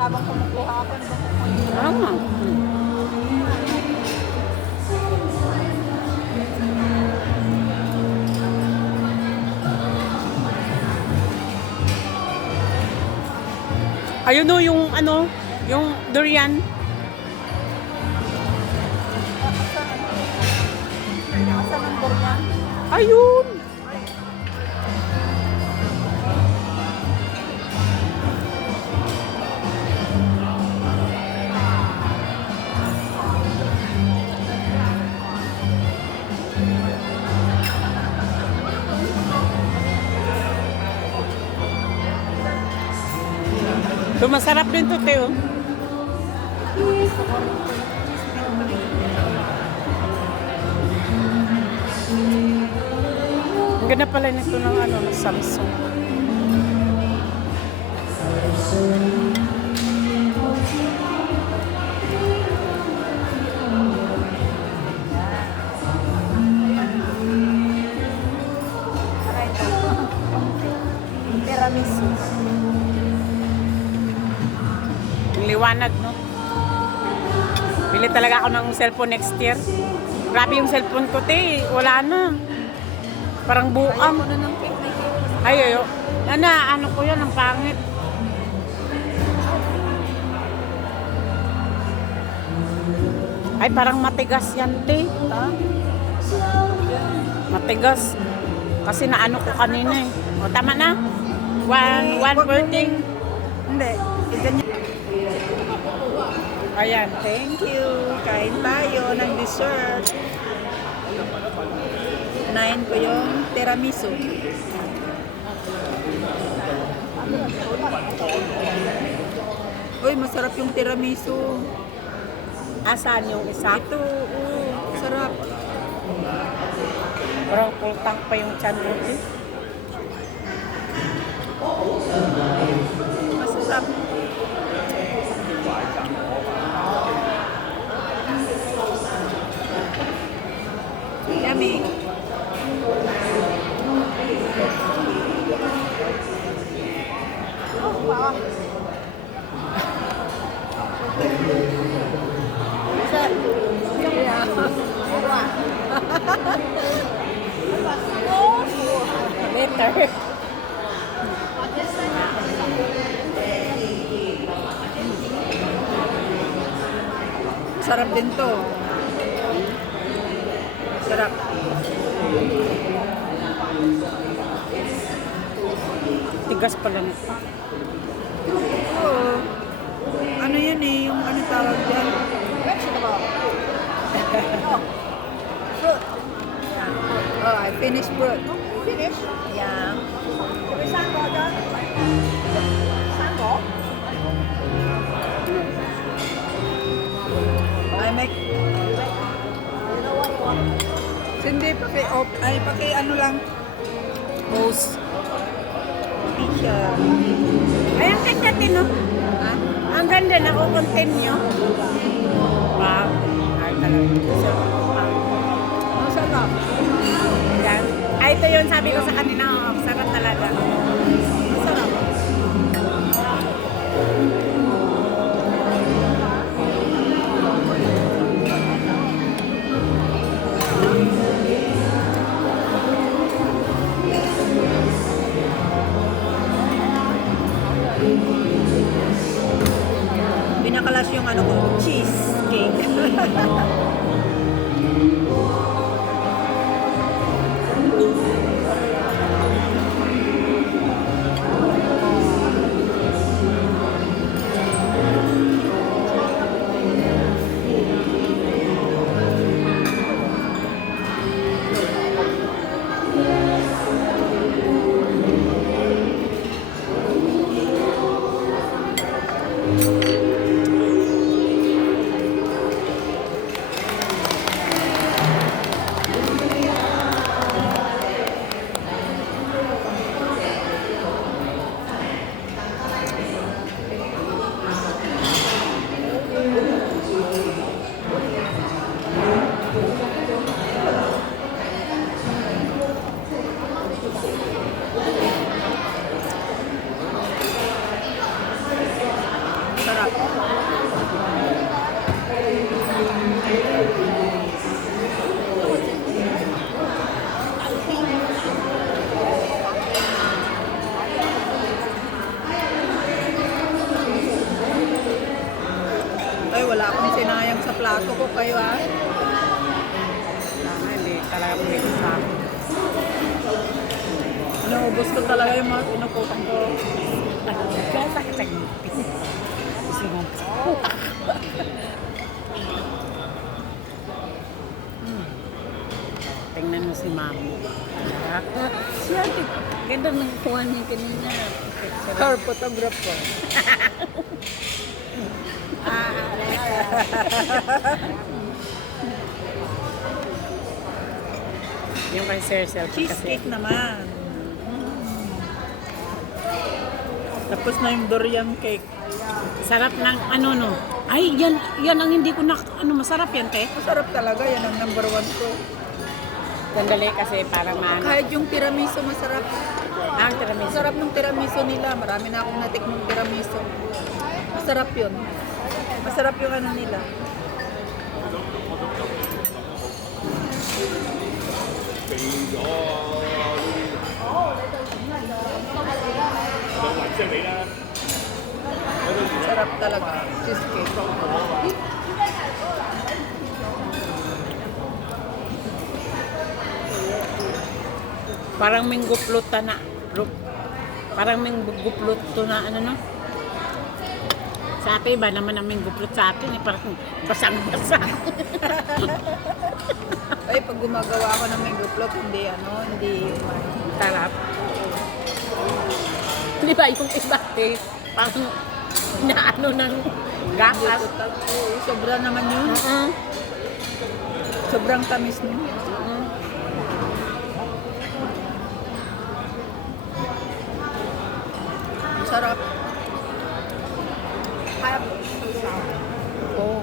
Habang kumukuha ako, Tama. Ayun o, yung ano, yung durian. nasa number niya. Ayun. So, masarap din to, Teo. Ang ganda pala nito ng ano, ng Samsung. Tiramisu. Ang liwanag, no? Bili talaga ako ng cellphone next year. Grabe yung cellphone ko, te. Wala na. Parang Ayaw buang. ko na ng cake na cake. Ay, ayo. Ano ko yan, ang pangit. Ay, parang matigas yan, te. Ha? Matigas. Kasi naano ko kanina eh. O, tama na. One wording. Hindi. Ganyan. Ayan. Thank you. Kain tayo ng dessert. 9 ko yung tiramisu. Uy, masarap yung tiramisu. Asan yung isa? Ito, sarap. Parang full tank pa yung chan mo, te. Masarap. Yummy. Later. Sarap din to. Sarap. Tigas pala nito. Oo. Ano yan eh, yung ano tawag dyan? Vegetable. Fruit. Oh, I finished fruit. Finish? Yeah. May sango dyan? Sango? I make... Hindi, paki ano lang. Post. Pizza. Ay, ang ganda din, no? Ha? Ang ganda na ko continue. Wow. Ay, talaga. Masarap. Yan. Ay, ito yun sabi ko sa kanina. Oh, sarap talaga. Masarap. Pinakalas yung ano ko, cheesecake. Masarap. Ay, wala akong sinayang sa plato ko kayo ah. Hindi talaga pwede sa akin. Naubos ko talaga yung mga pinukutan ko. Kaya sakit sa ngipin. Gusto mo. Tingnan mo si Mami. Siya, ganda ng kuha niya kanina. Car photographer. Yung kay Sir Selfie kasi. Cheesecake naman. Tapos na yung durian cake. Sarap ng ano no. Ay, yan ang hindi ko na, masarap yan, te. Masarap talaga. Yan ang number 1 ko. Sandali kasi parang maano. Kahit yung tiramisu masarap. Ang tiramisu. Masarap ng tiramisu nila. Marami na akong natikmang tiramisu. Masarap yun. Masarap yung ano nila. Sarap talaga. Cheesecake. Parang mingguplot na. Parang mingguplot to na ano no. Sa atin ba naman ang mingguplot sa atin parang basang-basa. Ay, pag gumagawa ako ng mango float, hindi Sarap. Di ba yung iba parang naano ng hindi gatas. total. Oo, sobra naman yun. Sobrang tamis nun. Sarap. Oh.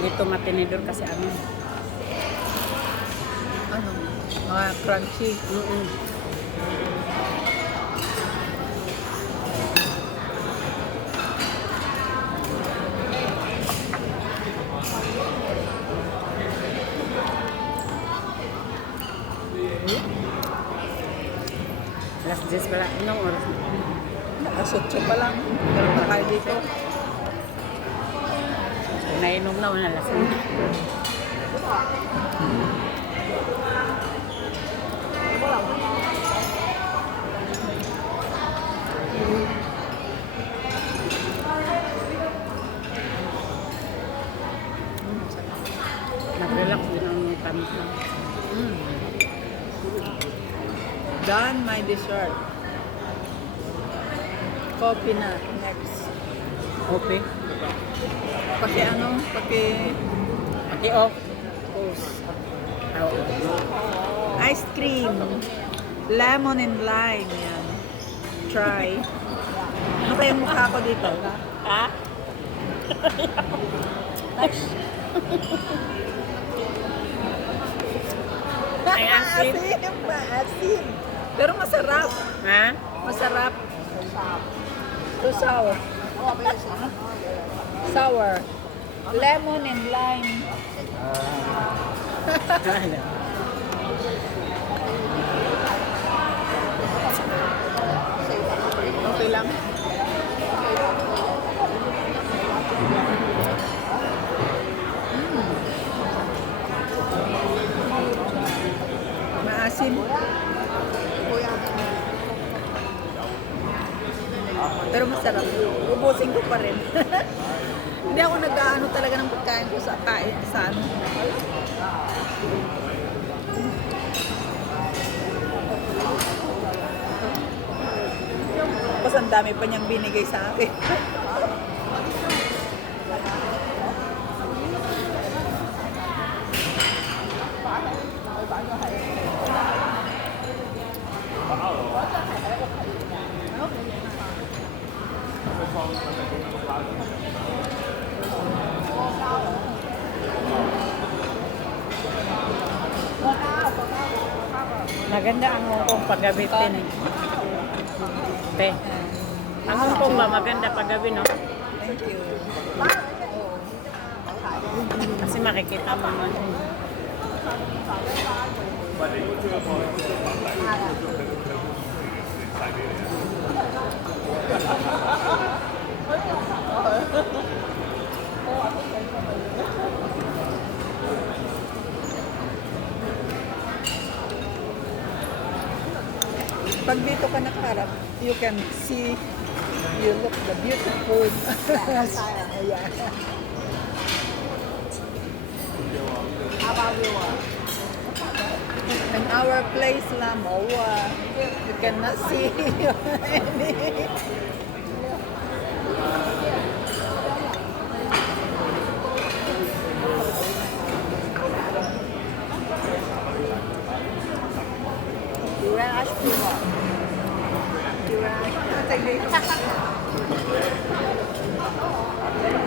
Dito matinidor kasi amin. Ano? Mga crunchy. Alas 10 pala. Anong oras? Nakasotso pa lang. Meron pa tayo dito. Kung nainom na, wala lasing. Nag-relax din ang tamis na. Done my dessert. Coffee na. Next. Okay. Paki ano? Paki Pati off. post. Oo. Ice cream. Lemon and lime. Yan. Try. Ano kayang mukha ko dito? Ha? Ay, asin. Maasim. Pero masarap. Ha? Masarap. So sour. Sour. Lemon and lime. Okay lang. Maasim. Pero masarap. Ubusin ko pa rin. Hindi ako nag-aano talaga ng pagkain ko sa kain sa ano. Tapos ang dami pa niyang binigay sa akin. Maganda ang Hong Kong paggabi, Tin. Te. Ang Hong Kong ba maganda paggabi, no? Thank you. Kasi makikita mo man. Pag dito ka nakaharap, you can see, you look the beautiful. Yeah. In our place, Lamoa, you cannot see any. Rush,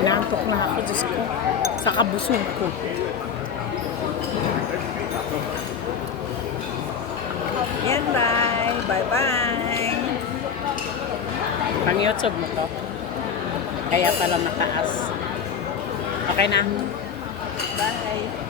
Inantok na ako, Diyos ko. Sa kabusog ko. Yan, bye. Bye-bye. Pang YouTube mo to. Kaya pala mataas. Okay na. Bye.